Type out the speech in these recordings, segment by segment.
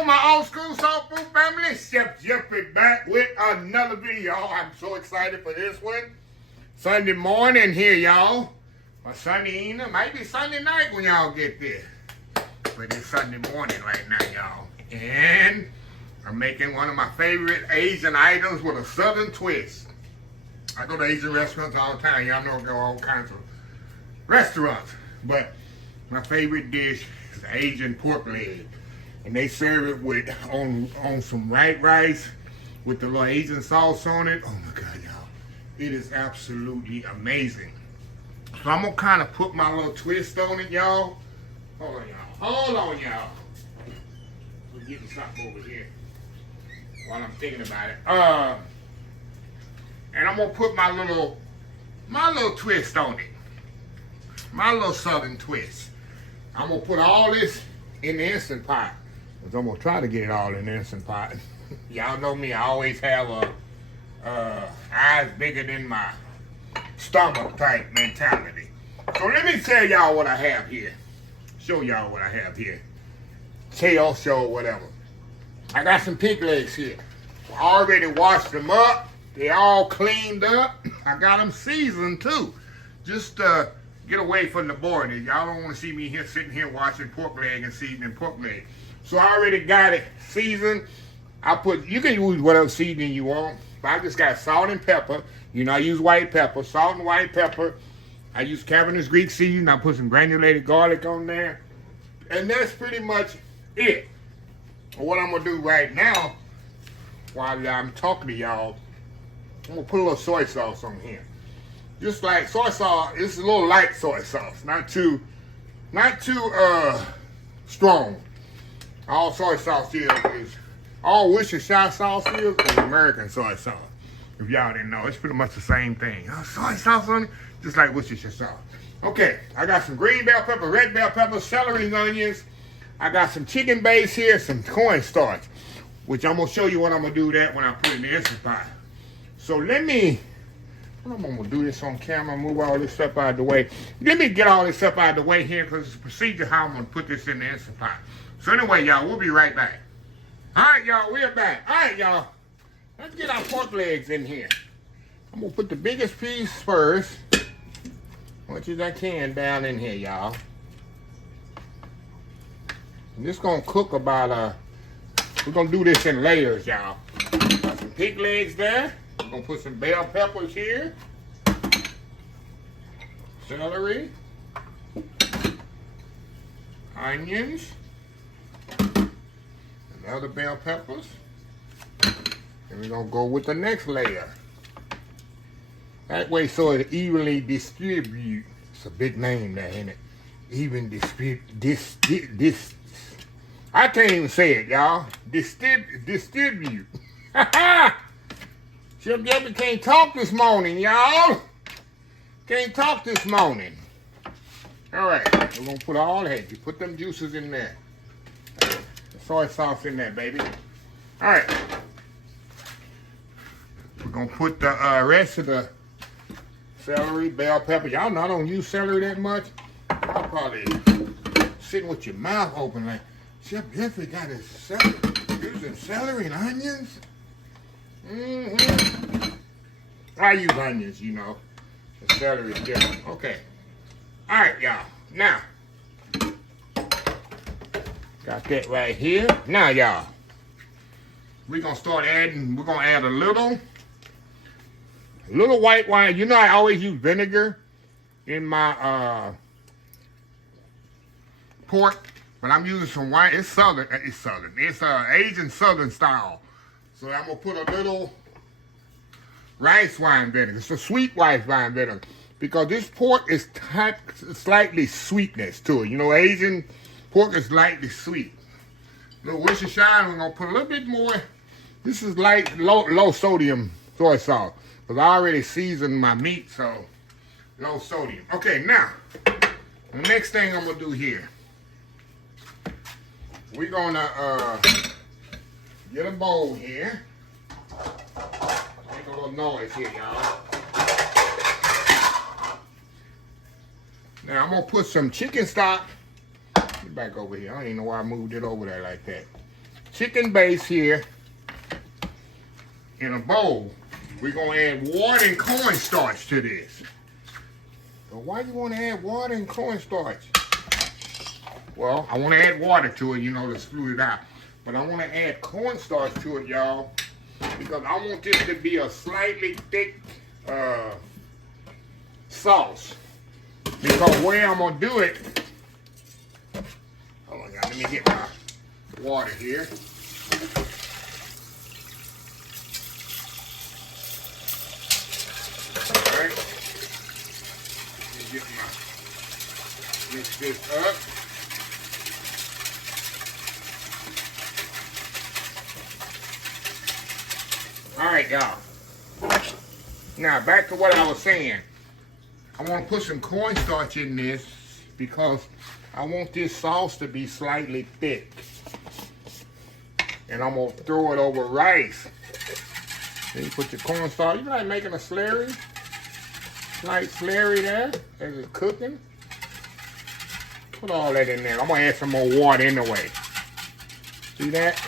Hello, my old school soul food family. Chef Jeff is back with another video. I'm so excited for this one. Sunday morning here, y'all. Or Sunday evening. Might be Sunday night when y'all get there. But it's Sunday morning right now, y'all. And I'm making one of my favorite Asian items with a southern twist. I go to Asian restaurants all the time. Y'all know I go to all kinds of restaurants. But my favorite dish is Asian pork leg. And they serve it with on some white rice with the little Asian sauce on it. Oh my God, y'all. It is absolutely amazing. So I'm gonna kind of put my little twist on it, y'all. Hold on, y'all. Hold on, y'all. We're getting something over here while I'm thinking about it. And I'm gonna put my little twist on it. My little southern twist. I'm gonna put all this in the Instant Pot. Cause I'm gonna try to get it all in the Instant Pot. Y'all know me, I always have eyes bigger than my stomach type mentality. So let me tell y'all what I have here. Show y'all what I have here. Tail show, whatever. I got some pig legs here. I already washed them up. They all cleaned up. I got them seasoned too. Just get away from the board. Y'all don't want to see me here sitting here watching pork leg and seasoning pork leg. So I already got it seasoned. You can use whatever seasoning you want. But I just got salt and pepper. You know, I use white pepper, salt and white pepper. I use cavenders Greek seasoning. I put some granulated garlic on there. And that's pretty much it. What I'm going to do right now, while I'm talking to y'all, I'm going to put a little soy sauce on here. Just like soy sauce, it's a little light soy sauce. Not too strong. All soy sauce is all Worcestershire sauce is American soy sauce. If y'all didn't know, it's pretty much the same thing. Soy sauce on it, just like Worcestershire sauce. Okay, I got some green bell pepper, red bell pepper, celery and onions. I got some chicken base here, some cornstarch, which I'm gonna show you what I'm gonna do that when I put it in the Instant Pot. So I'm gonna do this on camera, move all this stuff out of the way. Let me get all this stuff out of the way here because it's a procedure how I'm gonna put this in the Instant Pot. So anyway, y'all, we'll be right back. All right, y'all, we're back. All right, y'all, let's get our pork legs in here. I'm gonna put the biggest piece first, much as I can down in here, y'all. And this gonna cook about, we're gonna do this in layers, y'all. Got some pig legs there. I'm gonna put some bell peppers here. Celery. Onions. And other bell peppers. And we're gonna go with the next layer. That way so it evenly distribute. It's a big name there, ain't it? Even distribute. I can't even say it, y'all. Distribute. Chef Debbie can't talk this morning, y'all. Can't talk this morning. All right, we're gonna put all that. You put them juices in there. The soy sauce in there, baby. All right. We're gonna put the rest of the celery, bell pepper. Y'all know I don't use celery that much. Y'all probably sitting with your mouth open like, Chef Jeffrey got his celery, using celery and onions? I use onions, you know. The celery is different. Okay. All right, y'all. Now, got that right here. Now, y'all, we're gonna start adding. We're gonna add a little white wine. You know, I always use vinegar in my pork, but I'm using some white. It's southern. It's southern. It's Asian southern style. So I'm gonna put a little rice wine vinegar. It's a sweet rice wine vinegar because this pork is slightly sweetness to it. You know, Asian pork is lightly sweet. A little Worcestershire. We're gonna put a little bit more. This is light, low sodium soy sauce because I already seasoned my meat, so low sodium. Okay, now the next thing I'm gonna do here. We're gonna get a bowl here. Make a little noise here, y'all. Now I'm gonna put some chicken stock. Get back over here. I don't even know why I moved it over there like that. chicken base here in a bowl. We're going to add water and cornstarch to this. So why you want to add water and cornstarch? Well, I want to add water to it, you know, to smooth it out. But I want to add cornstarch to it, y'all, because I want this to be a slightly thick sauce. Because where I'm going to do it, hold on, y'all, let me get my water here. All right. Let me get mix this up. All right, y'all. Now, back to what I was saying. I want to put some cornstarch in this because I want this sauce to be slightly thick. And I'm going to throw it over rice. Then you put your cornstarch. You like making a slurry? Light slurry there as it's cooking. Put all that in there. I'm going to add some more water anyway. See that?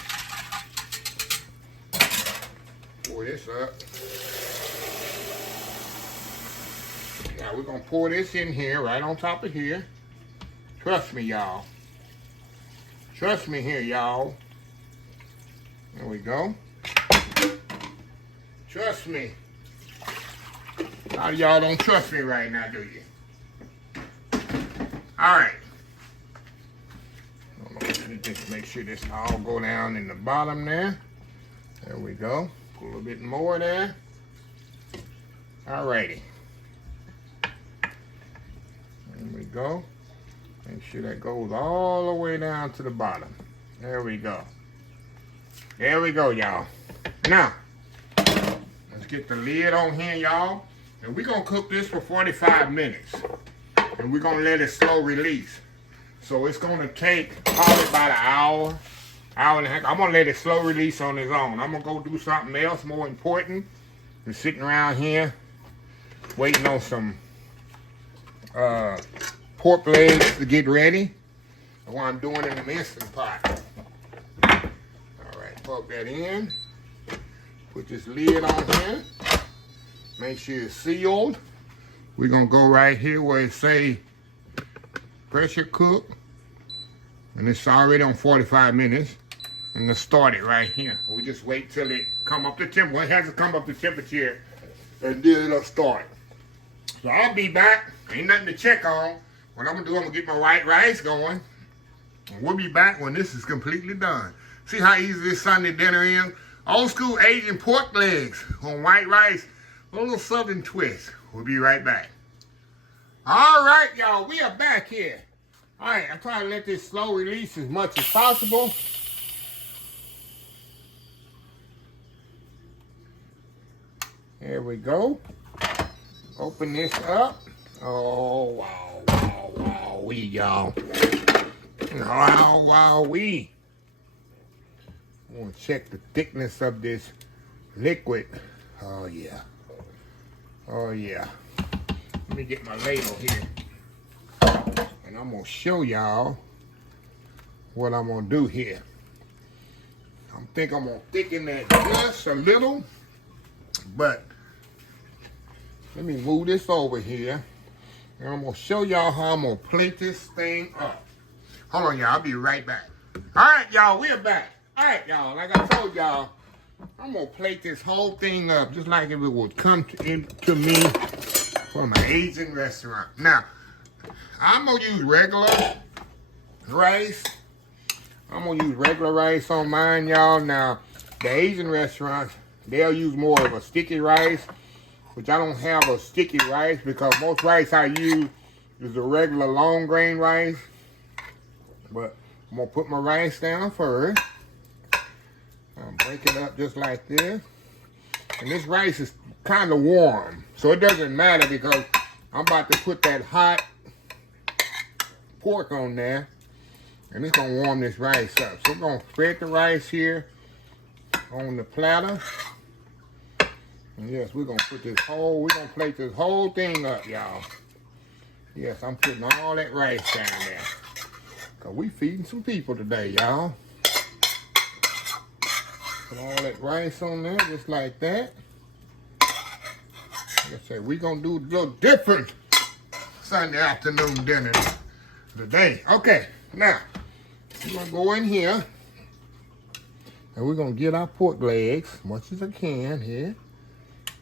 Pour this up. Now we're going to pour this in here, right on top of here. Trust me, y'all. Trust me here, y'all. There we go. Trust me. A lot of y'all don't trust me right now, do you? All right. Let me just make sure this all go down in the bottom there. There we go. Put a little bit more there. All righty. There we go. Make sure that goes all the way down to the bottom. There we go. There we go, y'all. Now, let's get the lid on here, y'all. And we're going to cook this for 45 minutes. And we're going to let it slow release. So it's going to take probably about an hour, hour and a half. I'm going to let it slow release on its own. I'm going to go do something else more important than sitting around here waiting on some pork legs to get ready. That's what I'm doing in the Instant Pot. All right, plug that in. Put this lid on here. Make sure it's sealed. We're going to go right here where it say pressure cook. And it's already on 45 minutes. And let's start it right here. We just wait till it come up to temperature. Well, it has to come up to temperature and then it'll start. So I'll be back. Ain't nothing to check on. What I'm going to do, I'm going to get my white rice going. And we'll be back when this is completely done. See how easy this Sunday dinner is? Old school Asian pork legs on white rice. A little southern twist. We'll be right back. All right, y'all. We are back here. All right, I'm trying to let this slow release as much as possible. There we go. Open this up. Oh, wow, wow, wow, wee, y'all. Wow, wow, wee. I want to check the thickness of this liquid. Oh, yeah. Oh, yeah. Let me get my ladle here. And I'm going to show y'all what I'm going to do here. I think I'm going to thicken that just a little. But let me move this over here. And I'm going to show y'all how I'm going to plate this thing up. Hold on, y'all. I'll be right back. All right, y'all. We're back. All right, y'all. Like I told y'all, I'm going to plate this whole thing up just like if it would come to me from an Asian restaurant. Now, I'm going to use regular rice. I'm going to use regular rice on mine, y'all. Now, the Asian restaurants, they'll use more of a sticky rice, which I don't have a sticky rice because most rice I use is the regular long grain rice. But I'm going to put my rice down first. I'll break it up just like this. And this rice is kind of warm, so it doesn't matter because I'm about to put that hot pork on there, and it's gonna warm this rice up. So we're gonna spread the rice here on the platter. And yes, we're gonna plate this whole thing up, y'all. Yes, I'm putting all that rice down there. Cause we feeding some people today, y'all. Put all that rice on there, just like that. Like I said, we're going to do a little different Sunday afternoon dinner today. Okay, now, I'm going to go in here, and we're going to get our pork legs, as much as I can here.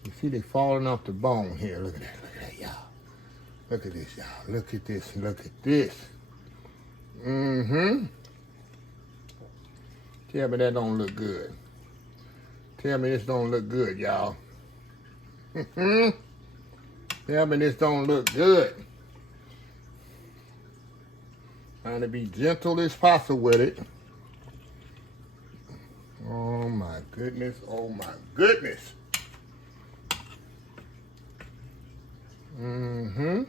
You see they falling off the bone here. Look at that, y'all. Look at this, y'all. Look at this, look at this. Mm-hmm. Tell me that don't look good. Tell me this don't look good, y'all. Mm-hmm. Tell me this don't look good. Trying to be gentle as possible with it. Oh my goodness, oh my goodness. Mm-hmm.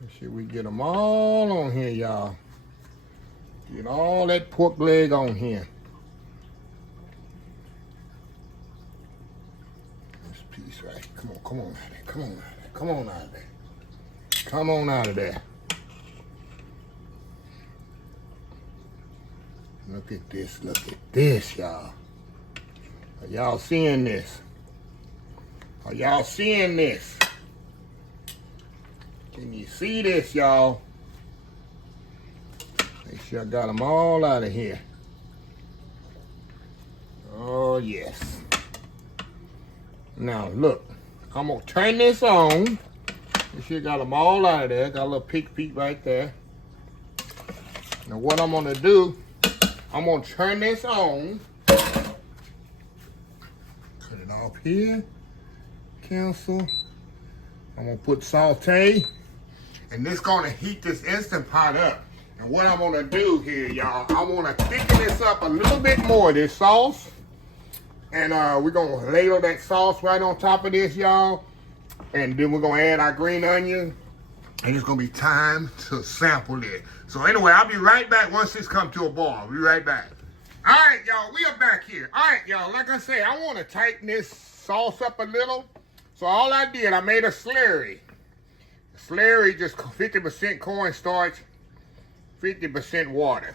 Make sure we get them all on here, y'all. Get all that pork leg on here. This piece right. Come on out of there. Come on out of there. Come on out of there. Come on out of there. Look at this. Look at this, y'all. Are y'all seeing this? Are y'all seeing this? Can you see this, y'all? Make sure I got them all out of here. Oh, yes. Now, look. I'm going to turn this on. Make sure I got them all out of there. Got a little peek right there. Now, what I'm going to do, I'm going to turn this on. Cut it off here. Cancel. I'm going to put saute. And this going to heat this Instant Pot up. And what I'm going to do here, y'all, I want to thicken this up a little bit more, this sauce. And we're going to ladle that sauce right on top of this, y'all. And then we're going to add our green onion. And it's going to be time to sample it. So anyway, I'll be right back once this comes to a boil. I'll be right back. All right, y'all, we are back here. All right, y'all, like I say, I want to tighten this sauce up a little. So all I did, I made a slurry. Slurry, just 50% cornstarch, 50% water.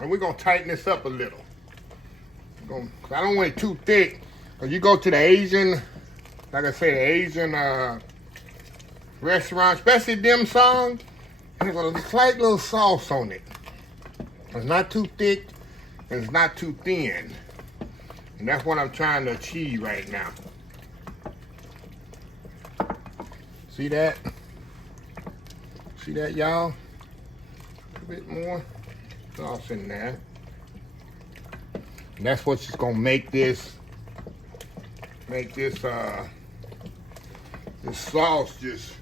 And we're going to tighten this up a little. I don't want it too thick. Because you go to the Asian, like I say, the Asian restaurant, especially dim sum, there's a slight little sauce on it. It's not too thick, and it's not too thin. And that's what I'm trying to achieve right now. See that? See that, y'all? A bit more sauce in there. And that's what's just gonna make this this sauce just,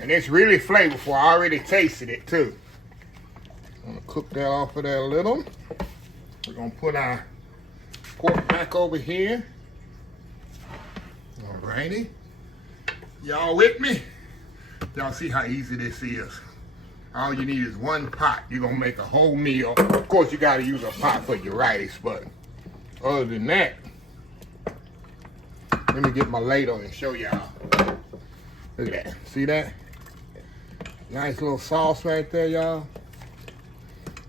and it's really flavorful. I already tasted it too. I'm gonna cook that off of there a little. We're gonna put our pork back over here. Alrighty. Y'all with me? Y'all see how easy this is. All you need is one pot. You're gonna make a whole meal. Of course, you gotta use a pot for your rice, but other than that, let me get my ladle and show y'all. Look at that. See that? Nice little sauce right there, y'all.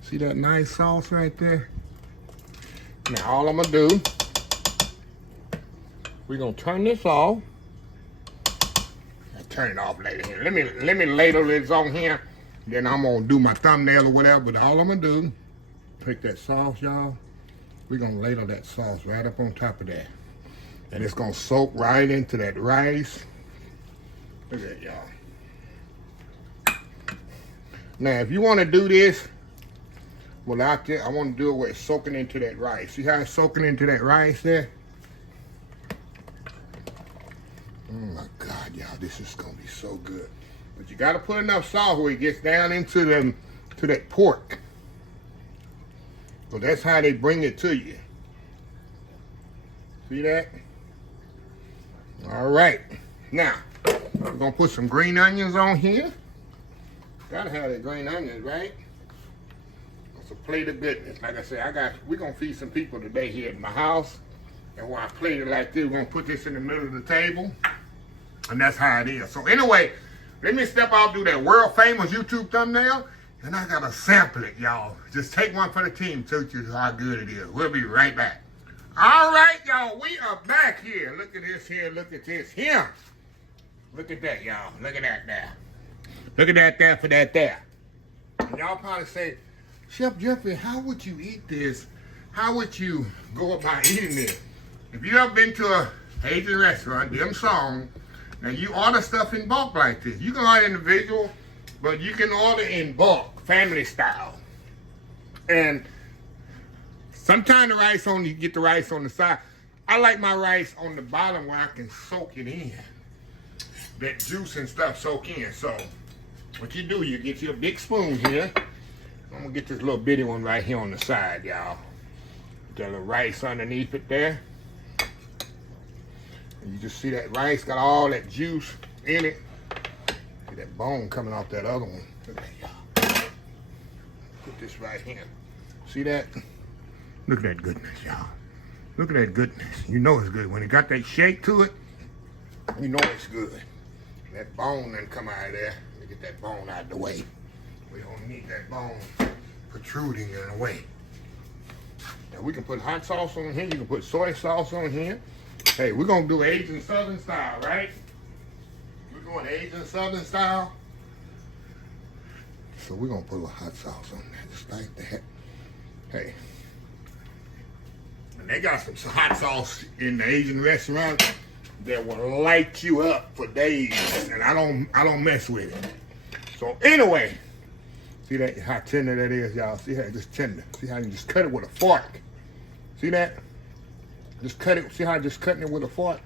See that nice sauce right there? Now, all I'm gonna do, we're gonna turn this off. I'll turn it off later here. Let me ladle this on here. Then I'm gonna do my thumbnail or whatever, but all I'm gonna do, take that sauce, y'all. We're gonna ladle that sauce right up on top of that. And it's gonna soak right into that rice. Look at that, y'all. Now, if you wanna do this, without that, I wanna do it where it's soaking into that rice. See how it's soaking into that rice there? Oh my God, y'all, this is gonna be so good. But you gotta put enough salt where it gets down into that pork. So that's how they bring it to you. See that? All right. Now, we're gonna put some green onions on here. Gotta have that green onions, right? It's a plate of goodness. Like I said, we're gonna feed some people today here at my house. And when I plate it like this, we're gonna put this in the middle of the table. And that's how it is. So anyway, let me step out, do that world famous YouTube thumbnail, And I gotta sample it, y'all. Just take one for the team, show you how good it is. We'll be right back. All right, y'all, we are back here. Look at this here, look at this here. Look at that, y'all. Look at that there. Look at that there for that there. And y'all probably say, Chef Jeffrey, how would you eat this? How would you go about eating this? If you ever been to a Asian restaurant, dim sum, and you order stuff in bulk like this, you can order individual, but you can order in bulk, family style. And sometimes the rice you get the rice on the side. I like my rice on the bottom where I can soak it in. That juice and stuff soak in. So what you do, you get your big spoon here. I'm gonna get this little bitty one right here on the side, y'all. Got a little rice underneath it there. And you just see that rice got all that juice in it. See that bone coming off that other one. Look at that, y'all. Put this right here. See that? Look at that goodness, y'all. Look at that goodness. You know it's good. When it got that shake to it, you know it's good. That bone done come out of there. Let me get that bone out of the way. We don't need that bone protruding in the way. Now we can put hot sauce on here. You can put soy sauce on here. Hey, we're going to do Asian Southern style, right? We're doing Asian Southern style. So we're going to put a little hot sauce on there, just like that. Hey. And they got some hot sauce in the Asian restaurant that will light you up for days. And I don't mess with it. So anyway, see that how tender that is, y'all? See how it's just tender. See how you just cut it with a fork. See that? Just cut it. See how I'm just cutting it with a fork?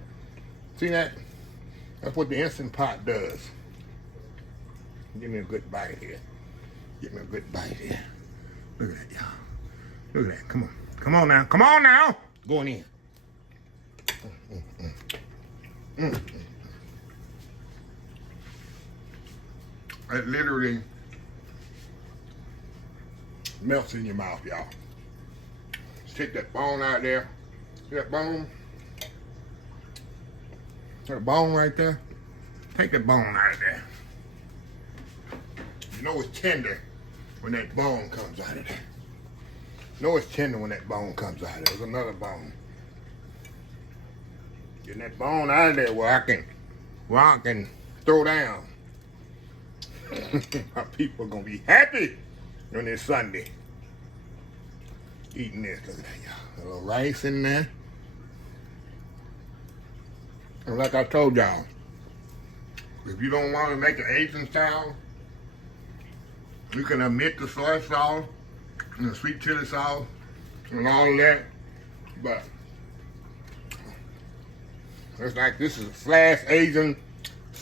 See that? That's what the Instant Pot does. Give me a good bite here. Give me a good bite here. Look at that, y'all. Look at that. Come on. Come on now. Come on now. Going in. It literally melts in your mouth, y'all. Just take that bone out there. See that bone? That bone right there? Take that bone out of there. You know it's tender when that bone comes out of there. You know it's tender when that bone comes out of there. There's another bone. Getting that bone out of there where I can throw down. My people are gonna be happy on this Sunday. Eating this. Look at that, y'all. A little rice in there. And like I told y'all, if you don't want to make an Asian style, you can omit the soy sauce and the sweet chili sauce and all of that. But it's like this is / Asian /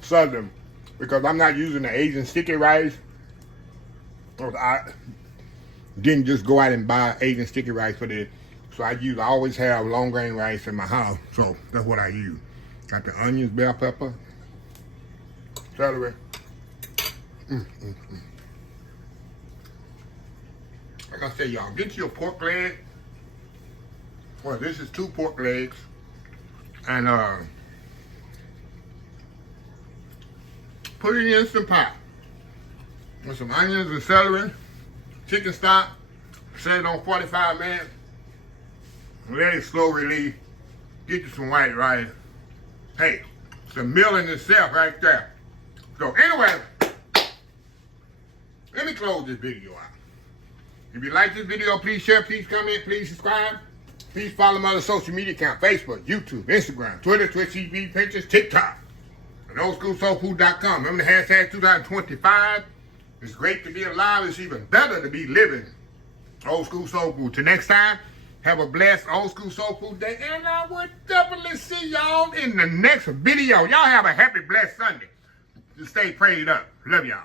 Southern, because I'm not using the Asian sticky rice. I didn't just go out and buy Asian sticky rice for this. So I always have long grain rice in my house. So that's what I use. Got the onions, bell pepper, celery. Like I said, y'all, get your pork leg. Well, this is 2 pork legs. And put it in the Instant Pot with some onions and celery, chicken stock, set it on 45 minutes. Let it slow release. Get you some white rice. Hey, it's a meal in itself right there. So anyway, let me close this video out. If you like this video, please share, please comment, please subscribe. Please follow my other social media account: Facebook, YouTube, Instagram, Twitter, Twitch TV, Pinterest, TikTok, and oldschoolsoulfood.com. Remember the hashtag 2025. It's great to be alive. It's even better to be living. Old School Soul Food. Till next time, have a blessed Old School Soul Food day. And I will definitely see y'all in the next video. Y'all have a happy, blessed Sunday. Just stay prayed up. Love y'all.